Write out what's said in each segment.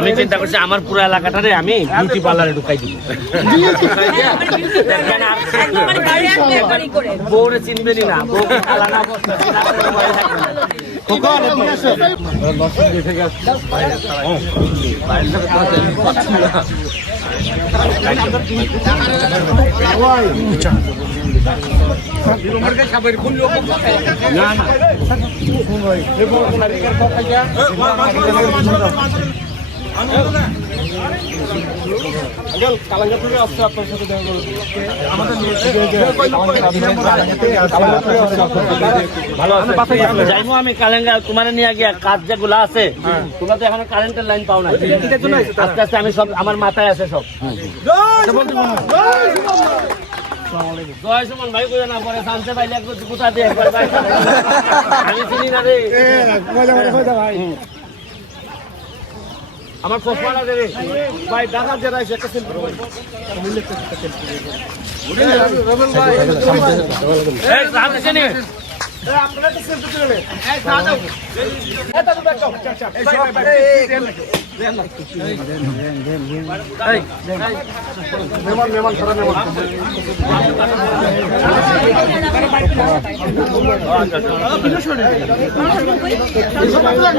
আমি চিন্তা করছি আমার পুরো এলাকাটারে আমি বিউটি পার্লারে ঢুকাই দিব। বউরে চিনবেনি না, বউ খেলা না করতে কালাঙ্গা থেকে আসছে আপনার সাথে দেখা করবো। যাইবো আমি কালেঙ্গা তোমার নিয়ে গিয়া কাজ যেগুলো আছে তোমরা তো এখন কারেন্টের লাইন পাও না, আস্তে আস্তে আমি সব আমার মাথায় আছে সব। জয় সুমন ভাই কই না পরে শান্তে পাইলে একটু কোথা দিয়ে আমি চিনি না রে আমার চশমাটা দেবে ভাই দেখা যেটা একটা সেলফি এই সাথে চিনি আপনারা তো সেলফি তুলে এই সাথে এটা তো দেখো মেহমান সারা মেহমান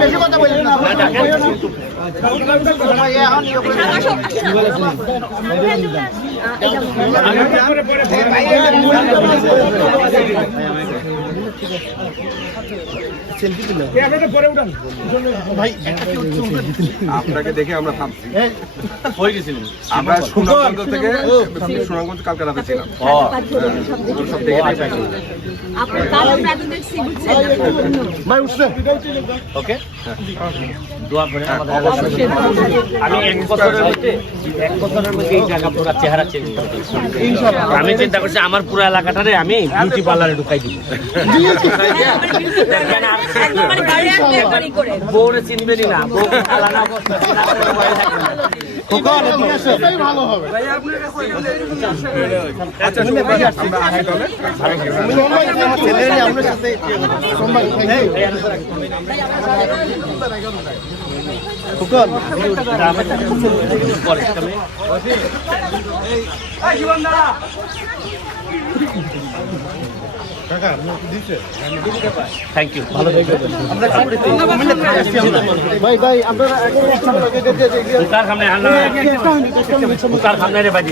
বেশি কথা বললেন না আপনাকে দেখে আমরা থামছি। আমরা সুনামগঞ্জ থেকে সুনামগঞ্জ কালকে রাতে ছিলাম। সব দেখে ওকে দোয়া করে আমি এক বছরের মধ্যে এই জায়গা পুরো চেহারা চেঞ্জ করব ইনশাআল্লাহ। আমি চিন্তা করছি আমার পুরো এলাকাটারে আমি বিউটি পার্লারে ঢুকাই দিব। বউরে চিনবেনি না, বউ খেলা না করতে ভালো হবে। থ্যাংক ইউ, ভালো থাকবেন। ভাই ভাই আপনারা সামনে রে বাজি।